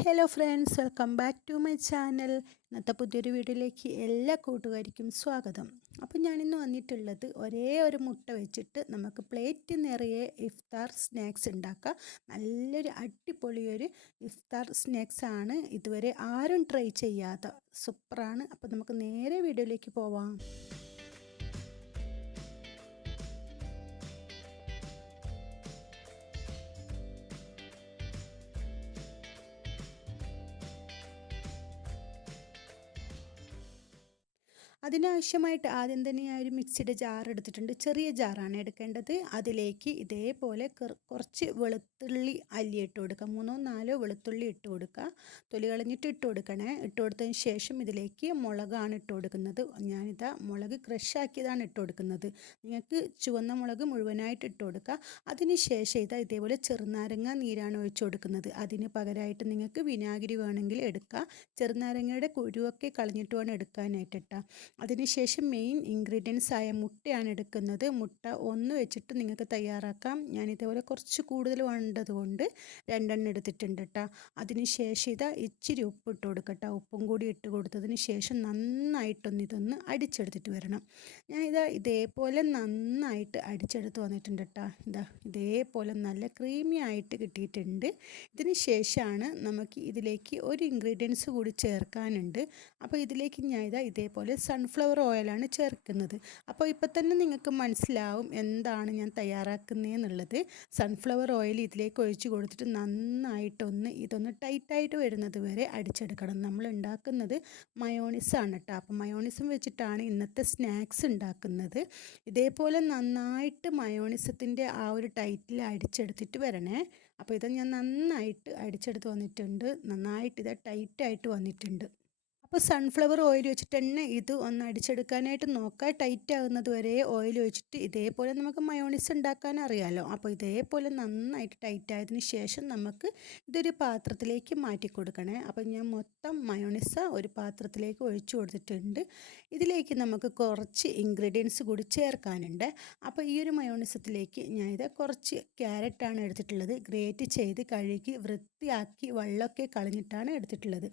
Hello friends welcome back to my channel ഇന്നത്തെ പുതിയൊരു വീഡിയോയിലേക്ക് എല്ലാ കൂട്ടുകാർക്കും സ്വാഗതം. അപ്പോൾ ഞാനിന്ന് വന്നിട്ടുള്ളത് ഒരേ ഒരു മുട്ട വെച്ചിട്ട് നമുക്ക് പ്ലേറ്റ് നിറയെ ഇഫ്താർ സ്നാക്സ് ഉണ്ടാക്കാം. നല്ലൊരു അടിപൊളിയൊരു ഇഫ്താർ സ്നാക്സ് ആണ്. ഇതുവരെ ആരും ട്രൈ ചെയ്യാത്ത സൂപ്പറാണ് അപ്പോൾ നമുക്ക് നേരെ വീഡിയോയിലേക്ക് പോവാം. അതിനാവശ്യമായിട്ട് ആദ്യം തന്നെ ഞാൻ ഒരു മിക്സിയുടെ ജാർ എടുത്തിട്ടുണ്ട്. ചെറിയ ജാറാണ് എടുക്കേണ്ടത്. അതിലേക്ക് ഇതേപോലെ കുറച്ച് വെളുത്തുള്ളി അല്ലി ഇട്ട് കൊടുക്കുക. മൂന്നോ നാലോ വെളുത്തുള്ളി ഇട്ട് കൊടുക്കുക. തൊലി കളഞ്ഞിട്ട് ഇട്ട് കൊടുക്കണേ. ഇട്ട് കൊടുത്തതിന് ശേഷം ഇതിലേക്ക് മുളകാണ് ഇട്ട് കൊടുക്കുന്നത്. ഞാനിതാ മുളക് ക്രഷാക്കിയതാണ് ഇട്ട് കൊടുക്കുന്നത്. നിങ്ങൾക്ക് ചുവന്ന മുളക് മുഴുവനായിട്ട് ഇട്ട് കൊടുക്കുക. അതിന് ശേഷം ഇതാ ഇതേപോലെ ചെറുനാരങ്ങ നീരാണ് ഒഴിച്ച് കൊടുക്കുന്നത്. അതിന് പകരമായിട്ട് നിങ്ങൾക്ക് വിനാഗിരി വേണമെങ്കിൽ എടുക്കുക ചെറുനാരങ്ങയുടെ കുരുവൊക്കെ കളഞ്ഞിട്ട് വേണം എടുക്കാനായിട്ട് അതിനുശേഷം മെയിൻ ഇൻഗ്രീഡിയൻസ് ആയ മുട്ടയാണ് എടുക്കുന്നത്. മുട്ട ഒന്ന് വെച്ചിട്ട് നിങ്ങൾക്ക് തയ്യാറാക്കാം. ഞാൻ ഇതേപോലെ കുറച്ച് കൂടുതൽ വേണ്ടത് കൊണ്ട് രണ്ടെണ്ണം എടുത്തിട്ടുണ്ട് കേട്ടോ അതിനുശേഷം ഇതാ ഇച്ചിരി ഉപ്പ് ഇട്ട് കൊടുക്കട്ടോ ഉപ്പും കൂടി ഇട്ട് കൊടുത്തതിന് ശേഷം നന്നായിട്ടൊന്ന് ഇതൊന്ന് അടിച്ചെടുത്തിട്ട് വരണം. ഞാൻ ഇതാ ഇതേപോലെ നന്നായിട്ട് അടിച്ചെടുത്ത് വന്നിട്ടുണ്ട് കേട്ടോ ഇതാ ഇതേപോലെ നല്ല ക്രീമി ആയിട്ട് കിട്ടിയിട്ടുണ്ട്. ഇതിന് ശേഷമാണ് നമുക്ക് ഇതിലേക്ക് ഒരു ഇൻഗ്രീഡിയൻസ് കൂടി ചേർക്കാനുണ്ട്. അപ്പോൾ ഇതിലേക്ക് ഞാൻ ഇതാ ഇതേപോലെ സൺ സൺഫ്ലവർ ഓയിലാണ് ചേർക്കുന്നത്. അപ്പോൾ ഇപ്പോൾ തന്നെ നിങ്ങൾക്ക് മനസ്സിലാവും എന്താണ് ഞാൻ തയ്യാറാക്കുന്നതെന്നുള്ളത് സൺഫ്ലവർ ഓയിൽ ഇതിലേക്ക് ഒഴിച്ച് കൊടുത്തിട്ട് നന്നായിട്ടൊന്ന് ഇതൊന്ന് ടൈറ്റായിട്ട് വരുന്നത് വരെ അടിച്ചെടുക്കണം. നമ്മൾ ഉണ്ടാക്കുന്നത് മയോണിസാണ് കേട്ടോ അപ്പോൾ മയോണിസും വെച്ചിട്ടാണ് ഇന്നത്തെ സ്നാക്സ് ഉണ്ടാക്കുന്നത്. ഇതേപോലെ നന്നായിട്ട് മയോണിസത്തിന്റെ ആ ഒരു ടൈറ്റിൽ അടിച്ചെടുത്തിട്ട് വരണേ. അപ്പോൾ ഇത് ഞാൻ നന്നായിട്ട് അടിച്ചെടുത്ത് വന്നിട്ടുണ്ട്. നന്നായിട്ട് ഇത് ടൈറ്റായിട്ട് വന്നിട്ടുണ്ട്. അപ്പോൾ സൺഫ്ലവർ ഓയിൽ വെച്ചിട്ട് തന്നെ ഇത് ഒന്ന് അടിച്ചെടുക്കാനായിട്ട് നോക്കുക. ടൈറ്റ് ആകുന്നത് വരെ ഓയിൽ ഒഴിച്ചിട്ട് ഇതേപോലെ നമുക്ക് മയോണിസ് ഉണ്ടാക്കാൻ അറിയാമല്ലോ അപ്പോൾ ഇതേപോലെ നന്നായിട്ട് ടൈറ്റ് ആയതിന് ശേഷം നമുക്ക് ഇതൊരു പാത്രത്തിലേക്ക് മാറ്റി കൊടുക്കണേ. അപ്പോൾ ഞാൻ മൊത്തം മയോണിസ ഒരു പാത്രത്തിലേക്ക് ഒഴിച്ചു കൊടുത്തിട്ടുണ്ട്. ഇതിലേക്ക് നമുക്ക് കുറച്ച് ഇൻഗ്രീഡിയൻസ് കൂടി ചേർക്കാനുണ്ട്. അപ്പോൾ ഈ ഒരു മയോണിസത്തിലേക്ക് ഞാൻ ഇത് കുറച്ച് ക്യാരറ്റാണ് എടുത്തിട്ടുള്ളത്. ഗ്രേറ്റ് ചെയ്ത് കഴുകി വൃത്തിയാക്കി വെള്ളമൊക്കെ കളഞ്ഞിട്ടാണ് എടുത്തിട്ടുള്ളത്.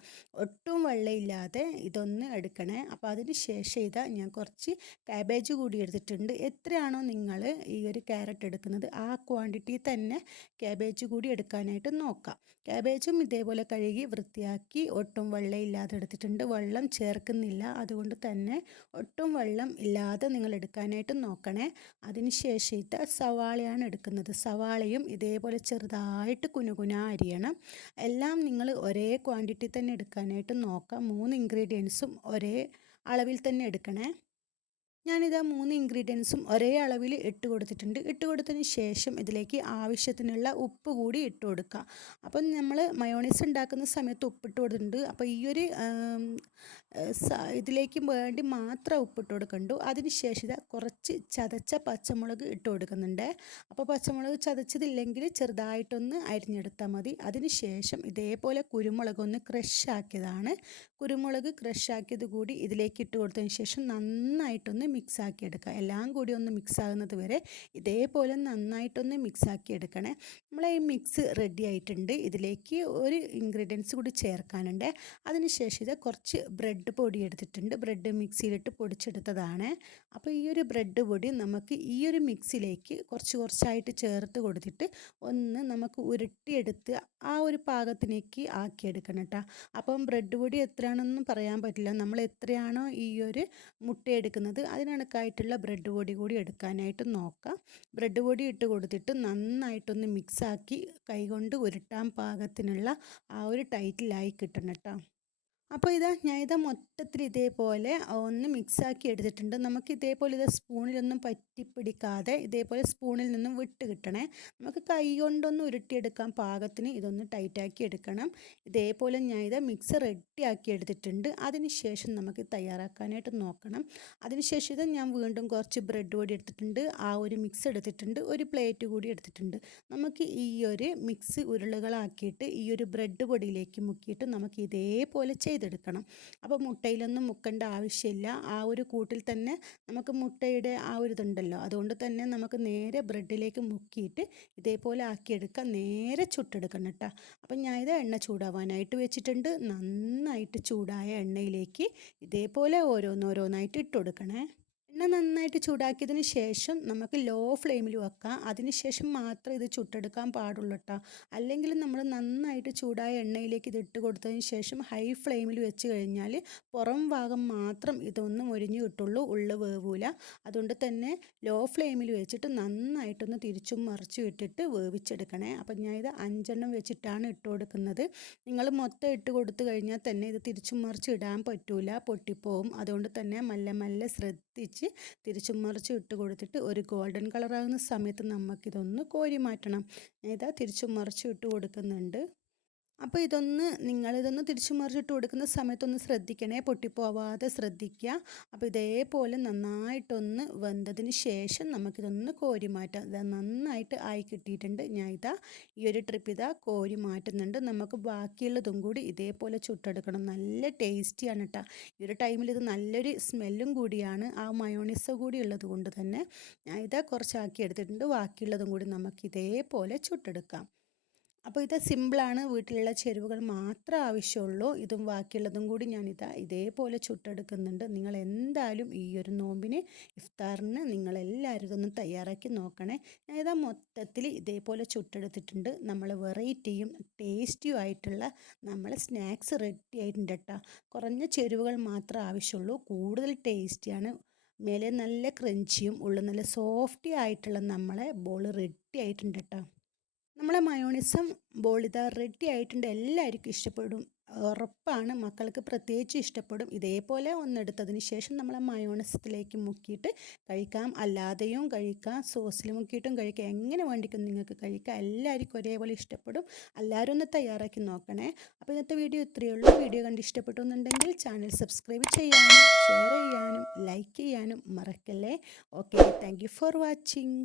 ഒട്ടും വെള്ളമില്ലാതെ കൂടാതെ ഇതൊന്ന് എടുക്കണേ. അപ്പോൾ അതിന് ശേഷം ഇതാ ഞാൻ കുറച്ച് കാബേജ് കൂടി എടുത്തിട്ടുണ്ട്. എത്രയാണോ നിങ്ങൾ ഈ ഒരു ക്യാരറ്റ് എടുക്കുന്നത് ആ ക്വാണ്ടിറ്റി തന്നെ കാബേജ് കൂടി എടുക്കാനായിട്ട് നോക്കാം. കാബേജും ഇതേപോലെ കഴുകി വൃത്തിയാക്കി ഒട്ടും വെള്ളമില്ലാതെ എടുത്തിട്ടുണ്ട്. വെള്ളം ചേർക്കുന്നില്ല. അതുകൊണ്ട് തന്നെ ഒട്ടും വെള്ളം ഇല്ലാതെ നിങ്ങൾ എടുക്കാനായിട്ട് നോക്കണേ. അതിന് ശേഷം ഇത് സവാളയാണ് എടുക്കുന്നത്. സവാളയും ഇതേപോലെ ചെറുതായിട്ട് കുനുകുന അരിയണം. എല്ലാം നിങ്ങൾ ഒരേ ക്വാണ്ടിറ്റി തന്നെ എടുക്കാനായിട്ട് നോക്കാം. മൂന്ന് ഇൻഗ്രീഡിയൻസും ഒരേ അളവിൽ തന്നെ എടുക്കണേ. ഞാനിതാ മൂന്ന് ഇൻഗ്രീഡിയൻസും ഒരേ അളവിൽ ഇട്ട് കൊടുത്തിട്ടുണ്ട്. ഇട്ട് കൊടുത്തതിന് ശേഷം ഇതിലേക്ക് ആവശ്യത്തിനുള്ള ഉപ്പ് കൂടി ഇട്ട് കൊടുക്കുക അപ്പം നമ്മൾ മയോണൈസ് ഉണ്ടാക്കുന്ന സമയത്ത് ഉപ്പിട്ട് കൊടുത്തിട്ടുണ്ട്. അപ്പോൾ ഈ ഒരു ഇതിലേക്ക് വേണ്ടി മാത്രം ഉപ്പിട്ട് കൊടുക്കണ്ടു. അതിന് ശേഷം ഇതാ കുറച്ച് ചതച്ച പച്ചമുളക് ഇട്ട് കൊടുക്കുന്നുണ്ട്. അപ്പോൾ പച്ചമുളക് ചതച്ചതില്ലെങ്കിൽ ചെറുതായിട്ടൊന്ന് അരിഞ്ഞെടുത്താൽ മതി. അതിന് ശേഷം ഇതേപോലെ കുരുമുളക് ഒന്ന് ക്രഷാക്കിയതാണ് കുരുമുളക് ക്രഷാക്കിയത് കൂടി ഇതിലേക്ക് ഇട്ട് കൊടുത്തതിന് ശേഷം നന്നായിട്ടൊന്ന് മിക്സ് ആക്കി എടുക്കുക എല്ലാം കൂടി ഒന്ന് മിക്സ് ആകുന്നത് വരെ ഇതേപോലെ നന്നായിട്ടൊന്ന് മിക്സ് ആക്കി എടുക്കണേ നമ്മളെ ഈ മിക്സ് റെഡി ആയിട്ടുണ്ട്. ഇതിലേക്ക് ഒരു ഇൻഗ്രീഡിയൻസ് കൂടി ചേർക്കാനുണ്ട്. അതിനുശേഷം ഇത് കുറച്ച് ബ്രെഡ് പൊടി എടുത്തിട്ടുണ്ട്. ബ്രെഡ് മിക്സിയിലിട്ട് പൊടിച്ചെടുത്തതാണ്. അപ്പോൾ ഈ ഒരു ബ്രെഡ് പൊടി നമുക്ക് ഈ ഒരു മിക്സിലേക്ക് കുറച്ച് കുറച്ചായിട്ട് ചേർത്ത് കൊടുത്തിട്ട് ഒന്ന് നമുക്ക് ഉരുട്ടിയെടുത്ത് ആ ഒരു പാകത്തിലേക്ക് ആക്കിയെടുക്കണം കേട്ടോ. അപ്പം ബ്രെഡ് പൊടി എത്രയാണെന്നും പറയാൻ പറ്റില്ല. നമ്മൾ എത്രയാണോ ഈ ഒരു മുട്ട എടുക്കുന്നത് അതിനണക്കായിട്ടുള്ള ബ്രെഡ് പൊടി കൂടി എടുക്കാനായിട്ട് നോക്കാം. ബ്രെഡ് പൊടി ഇട്ട് കൊടുത്തിട്ട് നന്നായിട്ടൊന്ന് മിക്സാക്കി കൈകൊണ്ട് ഉരുട്ടാൻ പാകത്തിനുള്ള ആ ഒരു ടൈറ്റിലായി കിട്ടണം കേട്ടോ. അപ്പോൾ ഇതാ ഞാൻ ഇത് മൊത്തത്തിൽ ഇതേപോലെ ഒന്ന് മിക്സാക്കി എടുത്തിട്ടുണ്ട്. നമുക്ക് ഇതേപോലെ ഇത് സ്പൂണിലൊന്നും പറ്റിപ്പിടിക്കാതെ ഇതേപോലെ സ്പൂണിൽ നിന്നും വിട്ട് കിട്ടണേ. നമുക്ക് കൈ കൊണ്ടൊന്ന് ഉരുട്ടിയെടുക്കാൻ പാകത്തിന് ഇതൊന്ന് ടൈറ്റാക്കി എടുക്കണം. ഇതേപോലെ ഞാൻ ഇത് മിക്സ് റെഡിയാക്കി എടുത്തിട്ടുണ്ട്. അതിനുശേഷം നമുക്ക് തയ്യാറാക്കാനായിട്ട് നോക്കണം. അതിനുശേഷം ഇത് ഞാൻ വീണ്ടും കുറച്ച് ബ്രെഡ് കൂടി എടുത്തിട്ടുണ്ട്. ആ ഒരു മിക്സ് എടുത്തിട്ടുണ്ട്. ഒരു പ്ലേറ്റ് കൂടി എടുത്തിട്ടുണ്ട്. നമുക്ക് ഈ ഒരു മിക്സ് ഉരുളകളാക്കിയിട്ട് ഈ ഒരു ബ്രെഡ് പൊടിയിലേക്ക് മുക്കിയിട്ട് നമുക്ക് ഇതേപോലെ ചെയ്ത് ചെയ്തെടുക്കണം. അപ്പോൾ മുട്ടയിലൊന്നും മുക്കേണ്ട ആവശ്യമില്ല. ആ ഒരു കൂട്ടിൽ തന്നെ നമുക്ക് മുട്ടയുടെ ആ ഒരു ഇതുണ്ടല്ലോ. അതുകൊണ്ട് തന്നെ നമുക്ക് നേരെ ബ്രെഡിലേക്ക് മുക്കിയിട്ട് ഇതേപോലെ ആക്കിയെടുക്കാം. നേരെ ചുട്ടെടുക്കണം കേട്ടോ. അപ്പം ഞാൻ ഇത് എണ്ണ ചൂടാവാനായിട്ട് വെച്ചിട്ടുണ്ട്. നന്നായിട്ട് ചൂടായ എണ്ണയിലേക്ക് ഇതേപോലെ ഓരോന്നോരോന്നായിട്ട് ഇട്ട് കൊടുക്കണേ. എണ്ണ നന്നായിട്ട് ചൂടാക്കിയതിന് ശേഷം നമുക്ക് ലോ ഫ്ലെയിമിൽ വെക്കാം. അതിന് ശേഷം മാത്രം ഇത് ചുട്ടെടുക്കാൻ പാടുള്ളൂ കേട്ടോ അല്ലെങ്കിൽ നമ്മൾ നന്നായിട്ട് ചൂടായ എണ്ണയിലേക്ക് ഇത് ഇട്ട് കൊടുത്തതിന് ശേഷം ഹൈ ഫ്ലെയിമിൽ വെച്ച് കഴിഞ്ഞാൽ പുറം ഭാഗം മാത്രം ഇതൊന്നും ഒരിഞ്ഞു കിട്ടുള്ളൂ ഉള്ളു വേവൂല. അതുകൊണ്ട് തന്നെ ലോ ഫ്ലെയിമിൽ വെച്ചിട്ട് നന്നായിട്ടൊന്ന് തിരിച്ചും മറിച്ചും ഇട്ടിട്ട് വേവിച്ചെടുക്കണേ. അപ്പം ഞാൻ ഇത് അഞ്ചെണ്ണം വെച്ചിട്ടാണ് ഇട്ട് കൊടുക്കുന്നത്. നിങ്ങൾ മൊത്തം ഇട്ട് കൊടുത്തു കഴിഞ്ഞാൽ തന്നെ ഇത് തിരിച്ചും മറിച്ചും ഇടാൻ പറ്റൂല പൊട്ടിപ്പോവും. അതുകൊണ്ട് തന്നെ മല്ല മല്ല ശ്രദ്ധിച്ച് തിരിച്ചും മറിച്ചും ഇട്ട് കൊടുത്തിട്ട് ഒരു ഗോൾഡൻ കളറാകുന്ന സമയത്ത് നമുക്കിതൊന്ന് കോരി മാറ്റണം. ഇതാ തിരിച്ചും മറിച്ചും ഇട്ട് കൊടുക്കുന്നുണ്ട്. അപ്പോൾ ഇതൊന്ന് നിങ്ങളിതൊന്ന് തിരിച്ചു മറിച്ചിട്ട് കൊടുക്കുന്ന സമയത്തൊന്ന് ശ്രദ്ധിക്കണേ. പൊട്ടിപ്പോവാതെ ശ്രദ്ധിക്കുക. അപ്പോൾ ഇതേപോലെ നന്നായിട്ടൊന്ന് വെന്തതിന് ശേഷം നമുക്കിതൊന്ന് കോരി മാറ്റാം ഇത് നന്നായിട്ട് ആയി കിട്ടിയിട്ടുണ്ട്. ഞാൻ ഇതാ ഈ ഒരു ട്രിപ്പ് ഇതാ കോരി മാറ്റുന്നുണ്ട് നമുക്ക് ബാക്കിയുള്ളതും കൂടി ഇതേപോലെ ചുട്ടെടുക്കണം. നല്ല ടേസ്റ്റിയാണ് കേട്ടോ ഈ ഒരു ടൈമിൽ ഇത് നല്ലൊരു സ്മെല്ലും കൂടിയാണ്. ആ മയോണൈസ് കൂടി ഉള്ളത് കൊണ്ട് തന്നെ ഞാൻ ഇതാ കുറച്ചാക്കി എടുത്തിട്ടുണ്ട്. ബാക്കിയുള്ളതും കൂടി നമുക്ക് ഇതേപോലെ ചുട്ടെടുക്കാം. അപ്പോൾ ഇത് സിമ്പിളാണ്. വീട്ടിലുള്ള ചേരുവകൾ മാത്രം ആവശ്യമുള്ളൂ. ഇതും ബാക്കിയുള്ളതും കൂടി ഞാനിതാ ഇതേപോലെ ചുട്ടെടുക്കുന്നുണ്ട്. നിങ്ങൾ എന്തായാലും ഈ ഒരു നോമ്പിന് ഇഫ്താറിന് നിങ്ങളെല്ലാവരും ഒന്ന് തയ്യാറാക്കി നോക്കണേ. ഞാൻ ഇതാ മൊത്തത്തിൽ ഇതേപോലെ ചുട്ടെടുത്തിട്ടുണ്ട്. നമ്മൾ വെറൈറ്റിയും ടേസ്റ്റിയും ആയിട്ടുള്ള നമ്മൾ സ്നാക്സ് റെഡി ആയിട്ടുണ്ട് കേട്ടോ. കുറഞ്ഞ ചേരുവകൾ മാത്രമേ ആവശ്യമുള്ളൂ. കൂടുതൽ ടേസ്റ്റിയാണ്. മേലെ നല്ല ക്രഞ്ചിയും ഉള്ളിൽ നല്ല സോഫ്റ്റി ആയിട്ടുള്ള നമ്മളെ ബോൾ റെഡി ആയിട്ടുണ്ട് കേട്ടോ. നമ്മളെ മയോണിസം ബോളിത റെഡി ആയിട്ടുണ്ട്. എല്ലാവർക്കും ഇഷ്ടപ്പെടും. ഉറപ്പാണ്. മക്കൾക്ക് പ്രത്യേകിച്ച് ഇഷ്ടപ്പെടും. ഇതേപോലെ ഒന്നെടുത്തതിന് ശേഷം നമ്മൾ മയോണസത്തിലേക്ക് മുക്കിയിട്ട് കഴിക്കാം. അല്ലാതെയും കഴിക്കാം. സോസിൽ മുക്കിയിട്ടും കഴിക്കാം. എങ്ങനെ വേണ്ടിക്കും നിങ്ങൾക്ക് കഴിക്കാം. എല്ലാവർക്കും ഒരേപോലെ ഇഷ്ടപ്പെടും. എല്ലാവരും ഒന്ന് തയ്യാറാക്കി നോക്കണേ. അപ്പോൾ ഇന്നത്തെ വീഡിയോ ഇത്രയേ ഉള്ളൂ. വീഡിയോ കണ്ട് ഇഷ്ടപ്പെട്ടു എന്നുണ്ടെങ്കിൽ ചാനൽ സബ്സ്ക്രൈബ് ചെയ്യാനും ഷെയർ ചെയ്യാനും ലൈക്ക് ചെയ്യാനും മറക്കല്ലേ? Okay thank for watching